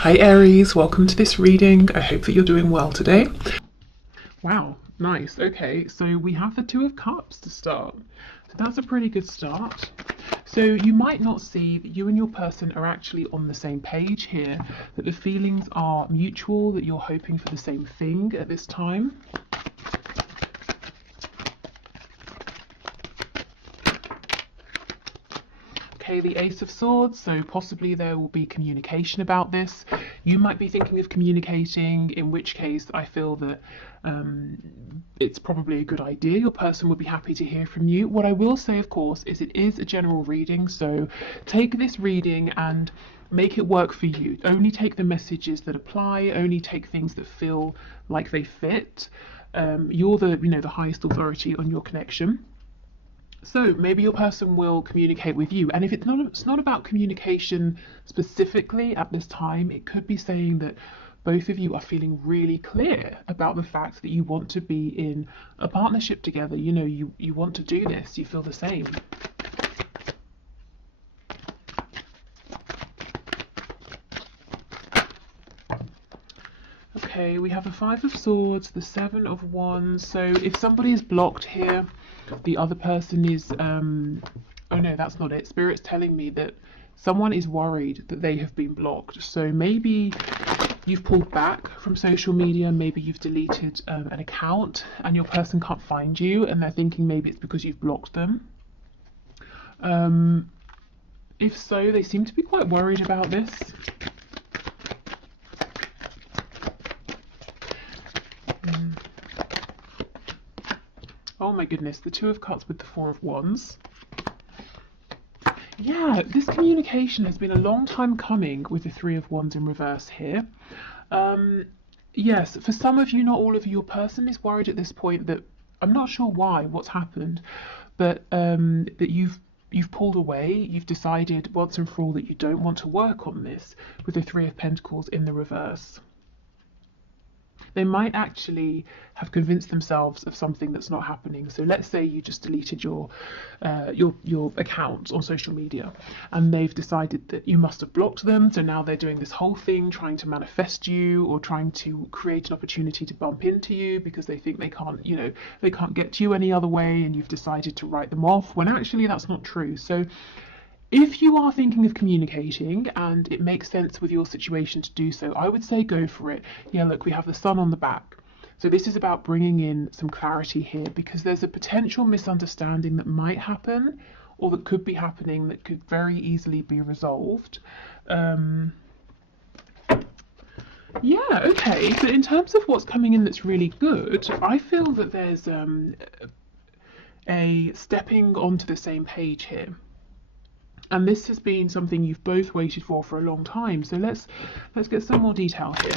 Hi Aries, welcome to this reading. I hope that you're doing well today. Wow, nice. Okay, so we have the Two of Cups to start. So that's a pretty good start. So you might not see that you and your person are actually on the same page here, that the feelings are mutual, that you're hoping for the same thing at this time. Okay, the Ace of Swords, so possibly there will be communication about this. You might be thinking of communicating, in which case I feel that it's probably a good idea. Your person would be happy to hear from you. What I will say, of course, is it is a general reading, so take this reading and make it work for you. Only take the messages that apply, only take things that feel like they fit. You're the highest authority on your connection. So maybe your person will communicate with you, and if it's not about communication specifically at this time, it could be saying that both of you are feeling really clear about the fact that you want to be in a partnership together. You want to do this, you feel the same. Okay, we have the Five of Swords, the Seven of Wands. So if somebody is blocked here, the other person is oh no, that's not it. Spirit's telling me that someone is worried that they have been blocked. So maybe you've pulled back from social media, maybe you've deleted an account and your person can't find you, and they're thinking maybe it's because you've blocked them. If so, they seem to be quite worried about this. Oh my goodness, the Two of Cups with the Four of Wands. Yeah, this communication has been a long time coming with the Three of Wands in reverse here. Yes, for some of you, not all of you, your person is worried at this point that, I'm not sure why, what's happened, but that you've pulled away, you've decided once and for all that you don't want to work on this with the Three of Pentacles in the reverse. They might actually have convinced themselves of something that's not happening. So let's say you just deleted your account on social media, and they've decided that you must have blocked them. So now they're doing this whole thing, trying to manifest you or trying to create an opportunity to bump into you because they think they can't get to you any other way, and you've decided to write them off when actually that's not true. So if you are thinking of communicating and it makes sense with your situation to do so, I would say go for it. Yeah, look, we have the Sun on the back. So this is about bringing in some clarity here, because there's a potential misunderstanding that might happen or that could be happening that could very easily be resolved. Yeah, okay. So in terms of what's coming in that's really good, I feel that there's a stepping onto the same page here. And this has been something you've both waited for a long time. So let's get some more detail here.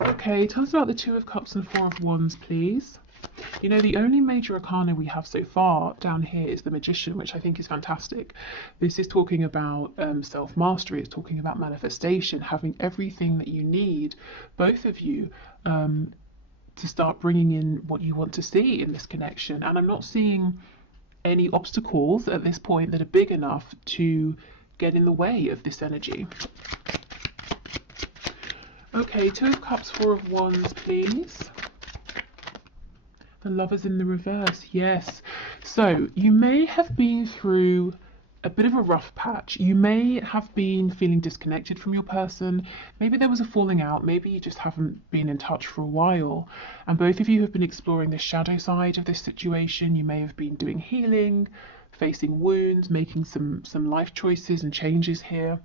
Okay, tell us about the Two of Cups and Four of Wands, please. You know, the only major arcana we have so far down here is the Magician, which I think is fantastic. This is talking about self-mastery. It's talking about manifestation, having everything that you need, both of you, to start bringing in what you want to see in this connection. And I'm not seeing any obstacles at this point that are big enough to get in the way of this energy. Okay, Two of Cups, Four of Wands, please. The Lovers in the reverse, yes. So you may have been through a bit of a rough patch. You may have been feeling disconnected from your person. Maybe there was a falling out. Maybe you just haven't been in touch for a while. And both of you have been exploring the shadow side of this situation. You may have been doing healing, facing wounds, making some life choices and changes here.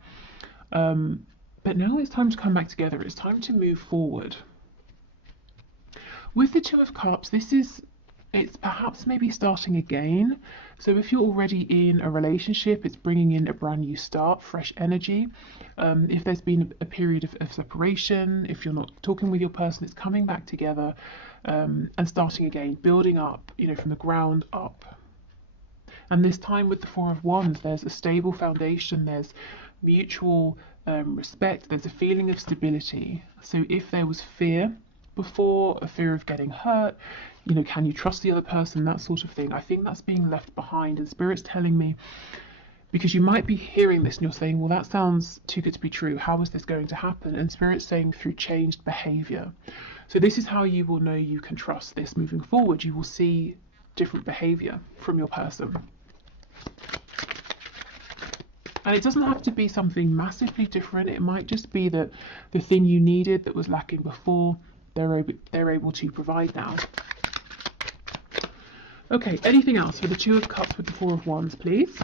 But now it's time to come back together. It's time to move forward. With the Two of Cups, it's perhaps maybe starting again. So if you're already in a relationship, it's bringing in a brand new start, fresh energy. If there's been a period of separation, if you're not talking with your person, it's coming back together and starting again, building up, from the ground up. And this time with the Four of Wands, there's a stable foundation, there's mutual respect, there's a feeling of stability. So if there was fear before, a fear of getting hurt, you know, can you trust the other person, that sort of thing. I think that's being left behind, and Spirit's telling me, because you might be hearing this and you're saying, well, that sounds too good to be true, how is this going to happen? And Spirit's saying through changed behavior. So this is how you will know you can trust this moving forward. You will see different behavior from your person. And it doesn't have to be something massively different. It might just be that the thing you needed that was lacking before, they're able to provide now. Okay, anything else for the Two of Cups with the Four of Wands, please?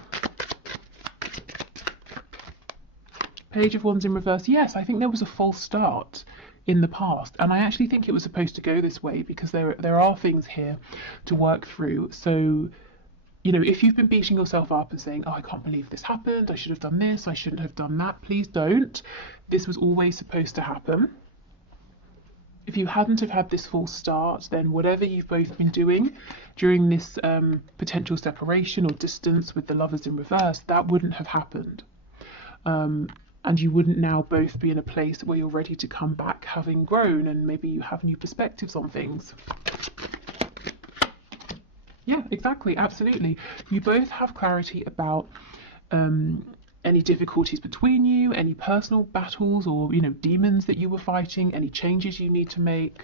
Page of Wands in reverse. Yes, I think there was a false start in the past, and I actually think it was supposed to go this way, because there are things here to work through. So, you know, if you've been beating yourself up and saying, oh, I can't believe this happened, I should have done this, I shouldn't have done that, please don't. This was always supposed to happen. If you hadn't have had this false start, then whatever you've both been doing during this potential separation or distance with the Lovers in reverse, that wouldn't have happened. And you wouldn't now both be in a place where you're ready to come back having grown, and maybe you have new perspectives on things. Yeah, exactly, absolutely. You both have clarity about any difficulties between you, any personal battles or, you know, demons that you were fighting, any changes you need to make.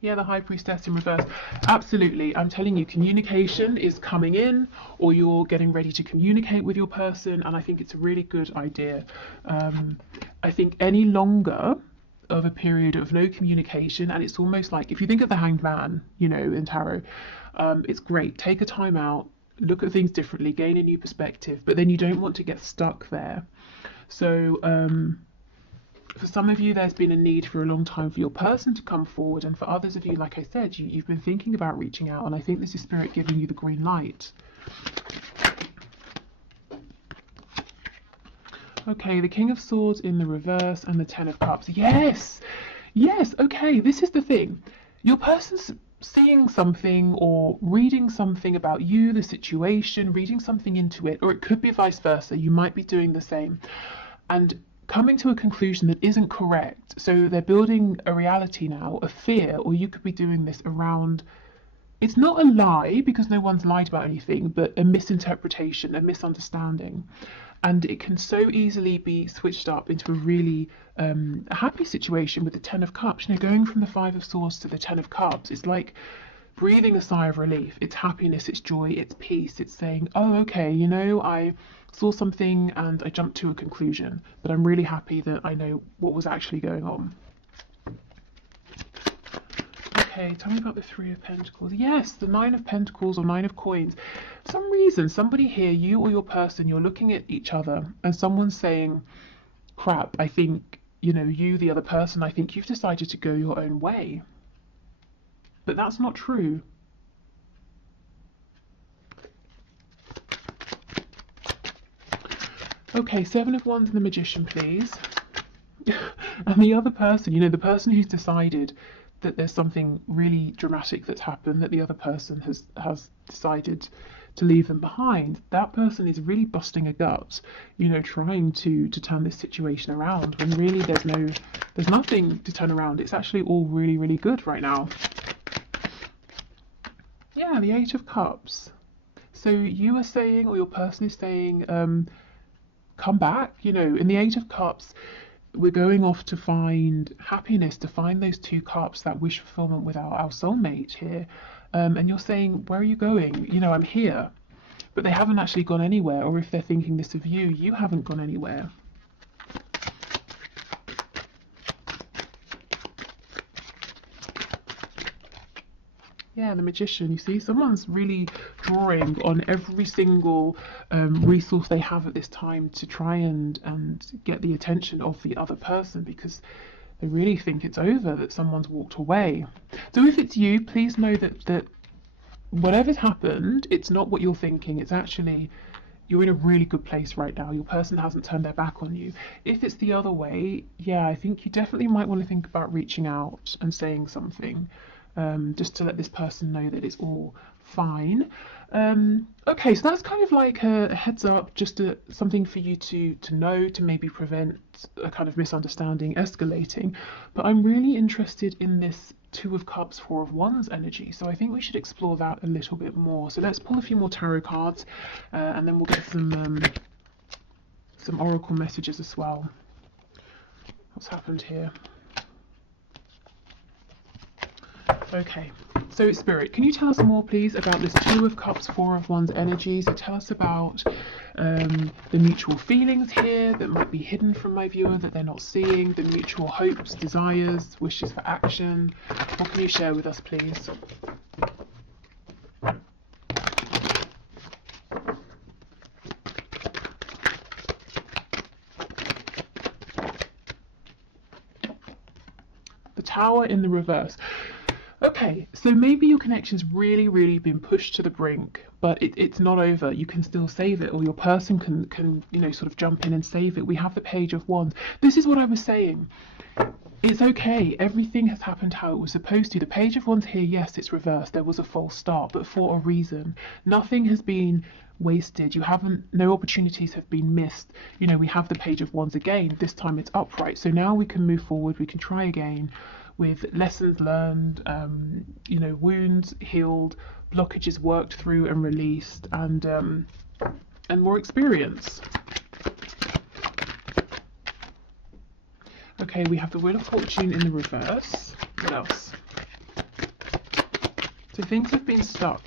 Yeah, the High Priestess in reverse. Absolutely. I'm telling you, communication is coming in, or you're getting ready to communicate with your person, and I think it's a really good idea. I think any longer of a period of no communication, and it's almost like, if you think of the Hanged Man, you know, in tarot, it's great. Take a time out, look at things differently, gain a new perspective, but then you don't want to get stuck there. So, for some of you, there's been a need for a long time for your person to come forward, and for others of you, like I said, you've been thinking about reaching out, and I think this is Spirit giving you the green light. Okay, the King of Swords in the reverse and the Ten of Cups. Yes, yes, okay, this is the thing. Your person's seeing something or reading something about you, the situation, reading something into it, or it could be vice versa. You might be doing the same and coming to a conclusion that isn't correct. So they're building a reality now, a fear, or you could be doing this around, it's not a lie because no one's lied about anything, but a misinterpretation, a misunderstanding. And it can so easily be switched up into a really happy situation with the Ten of Cups. You know, going from the Five of Swords to the Ten of Cups, it's like breathing a sigh of relief. It's happiness, it's joy, it's peace. It's saying, oh, okay, you know, I saw something and I jumped to a conclusion, but I'm really happy that I know what was actually going on. Okay, tell me about the Three of Pentacles. Yes, the Nine of Pentacles or Nine of Coins. For some reason, somebody here, you or your person, you're looking at each other and someone's saying, crap, I think, you know, you, the other person, I think you've decided to go your own way. But that's not true. Okay, Seven of Wands and the Magician, please. And the other person, you know, the person who's decided that there's something really dramatic that's happened, that the other person has decided to leave them behind, that person is really busting a gut, you know, trying to turn this situation around, when really there's nothing to turn around. It's actually all really, really good right now. Yeah, the Eight of Cups. So you are saying, or your person is saying, come back, you know, in the Eight of Cups, we're going off to find happiness, to find those two cups, that wish fulfillment with our soulmate here. And you're saying, where are you going? You know, I'm here. But they haven't actually gone anywhere, or if they're thinking this of you, you haven't gone anywhere. Yeah, the Magician, you see, someone's really drawing on every single resource they have at this time to try and get the attention of the other person, because they really think it's over, that someone's walked away. So if it's you, please know that whatever's happened, it's not what you're thinking. It's actually, you're in a really good place right now. Your person hasn't turned their back on you. If it's the other way, yeah, I think you definitely might want to think about reaching out and saying something. just to let this person know that it's all fine. Okay, so that's kind of like a heads up, just something for you to know, to maybe prevent a kind of misunderstanding escalating. But I'm really interested in this Two of Cups, Four of Wands energy, so I think we should explore that a little bit more. So let's pull a few more tarot cards, and then we'll get some oracle messages as well. What's happened here? Okay, so Spirit, can you tell us more, please, about this Two of Cups, Four of Wands energy? So tell us about the mutual feelings here that might be hidden from my viewer, that they're not seeing, the mutual hopes, desires, wishes for action. What can you share with us, please? The Tower in the reverse. Okay, so maybe your connection's really been pushed to the brink, but it's not over. You can still save it, or your person can sort of jump in and save it. We have the Page of Wands. This is what I was saying. It's okay. Everything has happened how it was supposed to. The Page of Wands here, yes, it's reversed. There was a false start, but for a reason. Nothing has been wasted. No opportunities have been missed. We have the Page of Wands again. This time it's upright. So now we can move forward. We can try again, with lessons learned, wounds healed, blockages worked through and released, and more experience. Okay, we have the Wheel of Fortune in the reverse. What else? So things have been stuck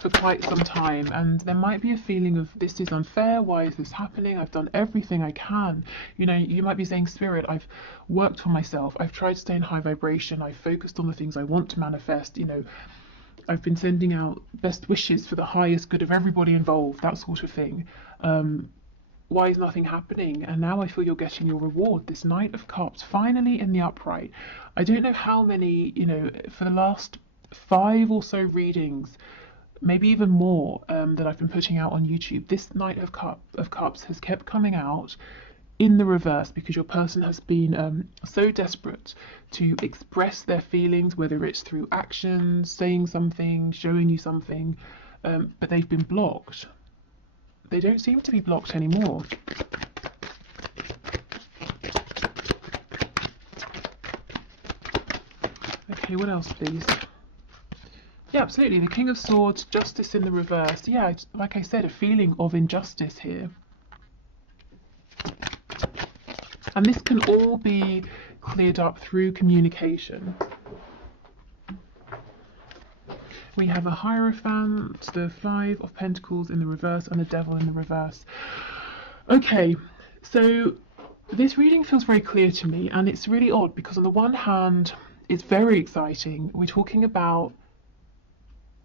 for quite some time, and there might be a feeling of, this is unfair, why is this happening, I've done everything I can. You might be saying, Spirit, I've worked for myself, I've tried to stay in high vibration, I've focused on the things I want to manifest, I've been sending out best wishes for the highest good of everybody involved, that sort of thing. Why is nothing happening? And now I feel you're getting your reward, this Knight of Cups, finally in the upright. I don't know how many, for the last 5 or so readings, maybe even more, that I've been putting out on YouTube, this Knight of Cups has kept coming out in the reverse, because your person has been so desperate to express their feelings, whether it's through actions, saying something, showing you something, but they've been blocked. They don't seem to be blocked anymore. Okay, what else, please? Yeah, absolutely. The King of Swords, Justice in the reverse. Yeah, like I said, a feeling of injustice here. And this can all be cleared up through communication. We have a Hierophant, the Five of Pentacles in the reverse, and the Devil in the reverse. Okay, so this reading feels very clear to me, and it's really odd, because on the one hand, it's very exciting. We're talking about,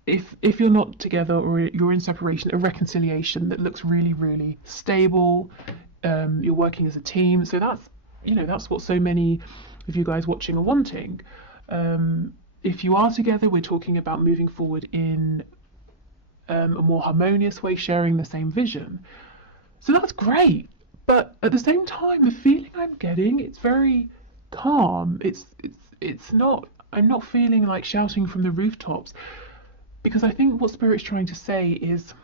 if you're not together or you're in separation, a reconciliation that looks really stable. You're working as a team, so that's what so many of you guys watching are wanting. If you are together, we're talking about moving forward in a more harmonious way, sharing the same vision. So that's great, but at the same time, the feeling I'm getting, it's very calm. It's not. I'm not feeling like shouting from the rooftops, because I think what Spirit's trying to say is,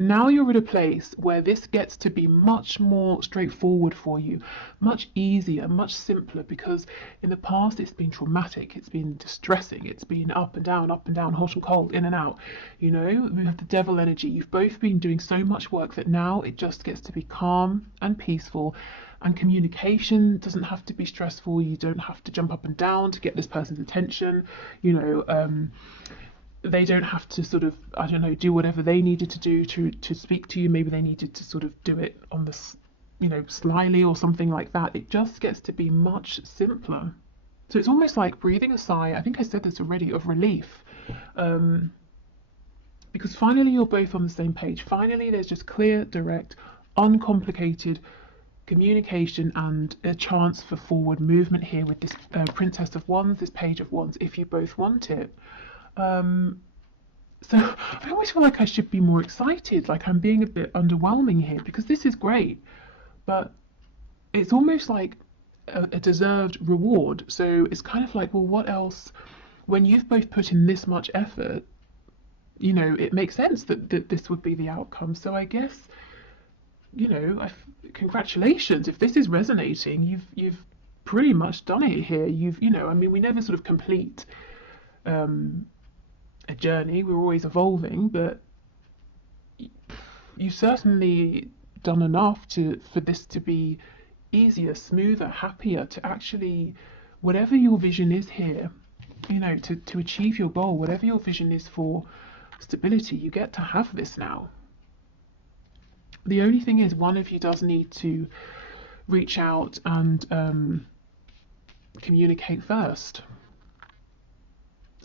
now you're at a place where this gets to be much more straightforward for you, much easier, much simpler, because in the past it's been traumatic, it's been distressing, it's been up and down, hot and cold, in and out. We have the Devil energy. You've both been doing so much work that now it just gets to be calm and peaceful, and communication doesn't have to be stressful. You don't have to jump up and down to get this person's attention. They don't have to sort of, do whatever they needed to do to speak to you. Maybe they needed to sort of do it on the, slyly or something like that. It just gets to be much simpler. So it's almost like breathing a sigh, I think I said this already, of relief. Because finally you're both on the same page. Finally there's just clear, direct, uncomplicated communication and a chance for forward movement here with this Princess of Wands, this Page of Wands, if you both want it. So I always feel like I should be more excited, like I'm being a bit underwhelming here, because this is great, but it's almost like a deserved reward. So it's kind of like, well, what else? When you've both put in this much effort, you know, it makes sense that this would be the outcome. So I guess, you know, congratulations. If this is resonating, you've pretty much done it here. You know, I mean, we never sort of complete a journey. We're always evolving, but you've certainly done enough for this to be easier, smoother, happier, to actually, whatever your vision is here, you know, to achieve your goal, whatever your vision is for stability, you get to have this now. The only thing is, one of you does need to reach out and communicate first.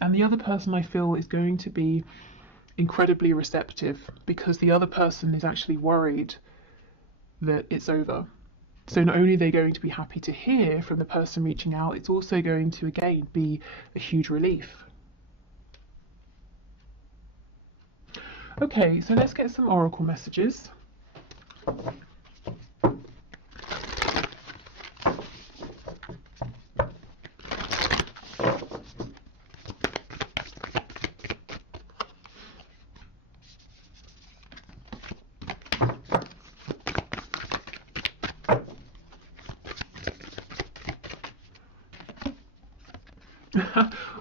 And the other person, I feel, is going to be incredibly receptive, because the other person is actually worried that it's over. So not only are they going to be happy to hear from the person reaching out, it's also going to, again, be a huge relief. Okay, so let's get some oracle messages.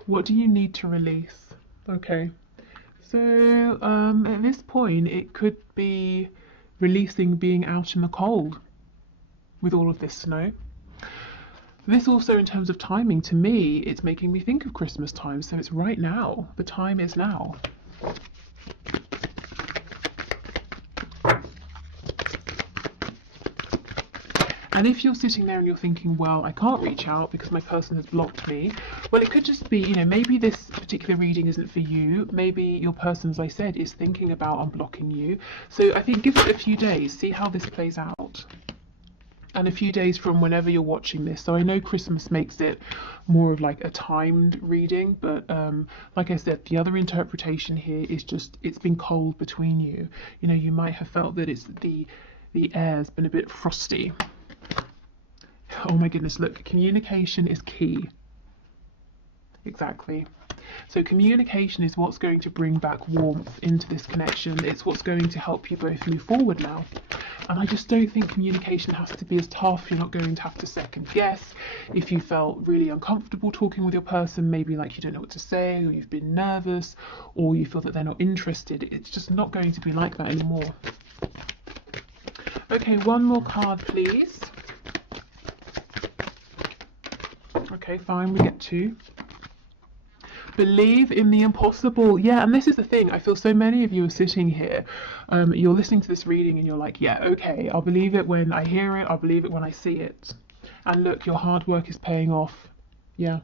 What do you need to release? Okay, so at this point it could be releasing being out in the cold with all of this snow. This also, in terms of timing, to me, it's making me think of Christmas time, so it's right now. The time is now. And if you're sitting there and you're thinking, well, I can't reach out because my person has blocked me, well, it could just be, you know, maybe this particular reading isn't for you. Maybe your person, as I said, is thinking about unblocking you. So I think give it a few days, see how this plays out. And a few days from whenever you're watching this. So I know Christmas makes it more of like a timed reading, but like I said, the other interpretation here is just, it's been cold between you. You know, you might have felt that it's the air's been a bit frosty. Oh my goodness, look, communication is key. Exactly. So communication is what's going to bring back warmth into this connection. It's what's going to help you both move forward now. And I just don't think communication has to be as tough. You're not going to have to second guess. If you felt really uncomfortable talking with your person, maybe like you don't know what to say, or you've been nervous, or you feel that they're not interested, it's just not going to be like that anymore. Okay, one more card, please. Okay, fine, we get two. Believe in the impossible. Yeah, and this is the thing. I feel so many of you are sitting here. You're listening to this reading and you're like, yeah, okay, I'll believe it when I hear it. I'll believe it when I see it. And look, your hard work is paying off. Yeah.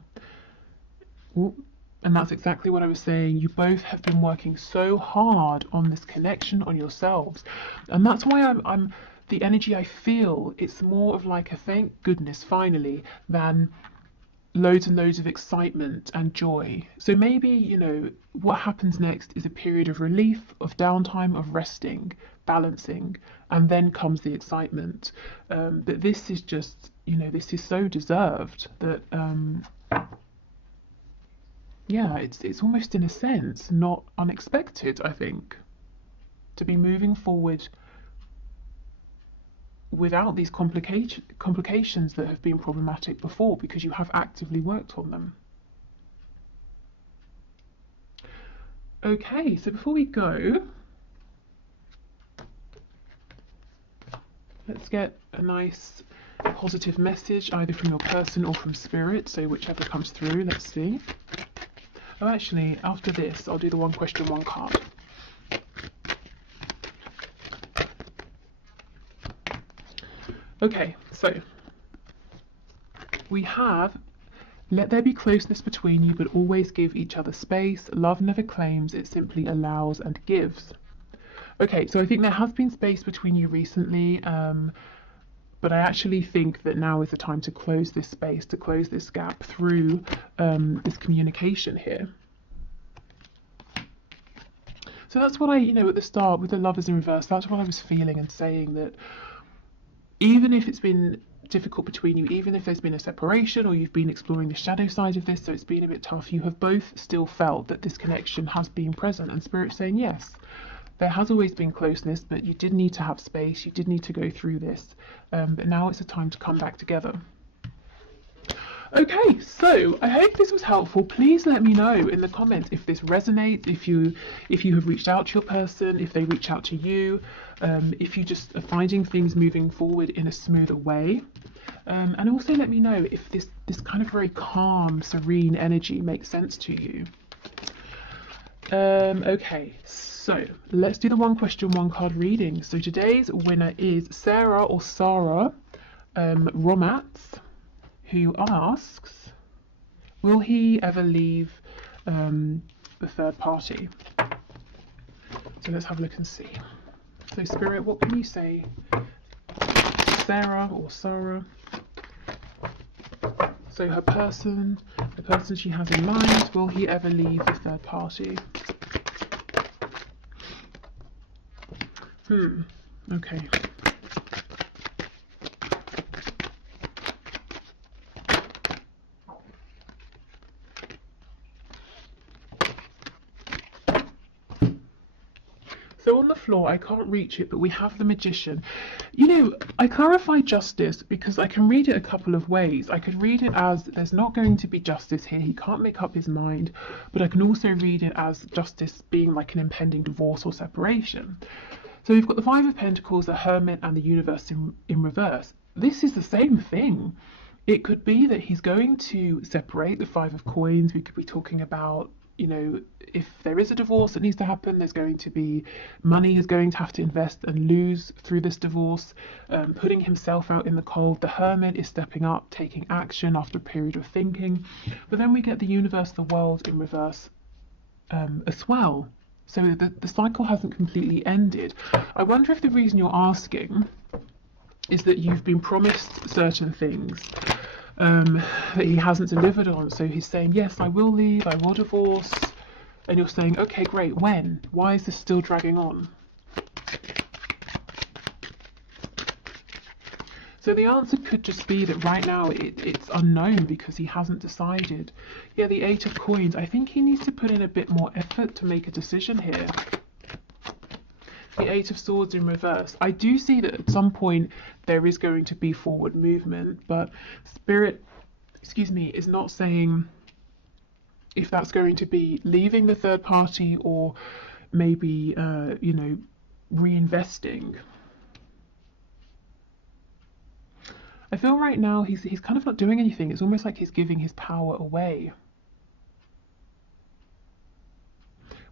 Ooh. And that's exactly what I was saying. You both have been working so hard on this connection, on yourselves. And that's why I'm the energy I feel, it's more of like a thank goodness finally than loads and loads of excitement and joy. So maybe, you know, what happens next is a period of relief, of downtime, of resting, balancing, and then comes the excitement. But this is just, you know, this is so deserved that, yeah, it's almost in a sense not unexpected, I think, to be moving forward without these complications that have been problematic before, because you have actively worked on them. Okay, so before we go, let's get a nice positive message either from your person or from spirit, so whichever comes through. Let's see. Oh, actually, after this I'll do the one question, one card. Okay, so we have, let there be closeness between you, but always give each other space. Love never claims, it simply allows and gives. Okay, so I think there has been space between you recently, but I actually think that now is the time to close this space, to close this gap through this communication here. So that's what I, you know, at the start with the Lovers in reverse, that's what I was feeling and saying, that even if it's been difficult between you, even if there's been a separation or you've been exploring the shadow side of this, so it's been a bit tough, you have both still felt that this connection has been present, and Spirit's saying yes, there has always been closeness, but you did need to have space, you did need to go through this, but now it's a time to come back together. Okay, so I hope this was helpful. Please let me know in the comments if this resonates, if you have reached out to your person, if they reach out to you, if you just are finding things moving forward in a smoother way. And also let me know if this kind of very calm, serene energy makes sense to you. Okay, so let's do the one question, one card reading. So today's winner is Sarah or Sarah Romats, who asks, will he ever leave the third party? So let's have a look and see. So Spirit, what can you say? Sarah or Sarah. So her person, the person she has in mind, will he ever leave the third party? Okay. So on the floor, I can't reach it, but we have the Magician. You know, I clarify justice because I can read it a couple of ways. I could read it as there's not going to be justice here, he can't make up his mind, but I can also read it as justice being like an impending divorce or separation. So we've got the Five of Pentacles, the Hermit, and the Universe in reverse. This is the same thing. It could be that he's going to separate. The Five of Coins, we could be talking about, you know, if there is a divorce that needs to happen, there's going to be money he's going to have to invest and lose through this divorce, putting himself out in the cold. The Hermit is stepping up, taking action after a period of thinking. But then we get the Universe, the World in reverse as well. So the cycle hasn't completely ended. I wonder if the reason you're asking is that you've been promised certain things that he hasn't delivered on. So he's saying, yes, I will leave, I will divorce. And you're saying, okay, great, when? Why is this still dragging on? So the answer could just be that right now it's unknown because he hasn't decided. Yeah, the Eight of Coins, I think he needs to put in a bit more effort to make a decision here. The Eight of Swords in reverse. I do see that at some point there is going to be forward movement, but Spirit, excuse me, is not saying if that's going to be leaving the third party or maybe, you know, reinvesting. I feel right now he's kind of not doing anything. It's almost like he's giving his power away.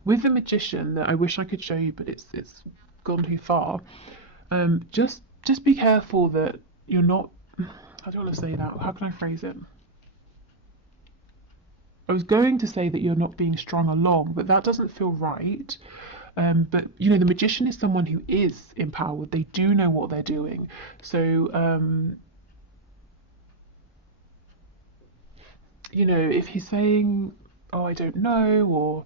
With the Magician, that I wish I could show you, but it's gone too far. Just be careful that you're not. I don't want to say that. How can I phrase it? I was going to say that you're not being strung along, but that doesn't feel right. But you know, the Magician is someone who is empowered. They do know what they're doing. So you know, if he's saying, oh, I don't know, or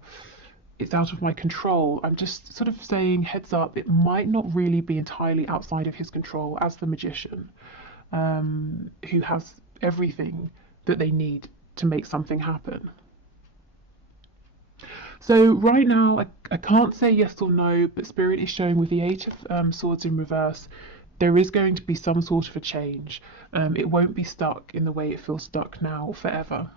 it's out of my control, I'm just sort of saying, heads up, it might not really be entirely outside of his control as the Magician, who has everything that they need to make something happen. So right now, I can't say yes or no, but Spirit is showing with the Eight of Swords in reverse, there is going to be some sort of a change. It won't be stuck in the way it feels stuck now forever.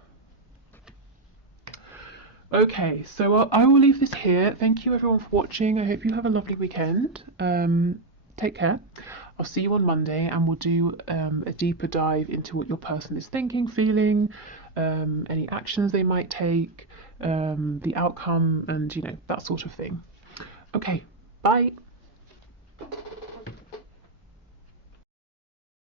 Okay, so I will leave this here. Thank you everyone for watching. I hope you have a lovely weekend. Take care. I'll see you on Monday and we'll do a deeper dive into what your person is thinking, feeling, any actions they might take, the outcome, and you know, that sort of thing. Okay, bye.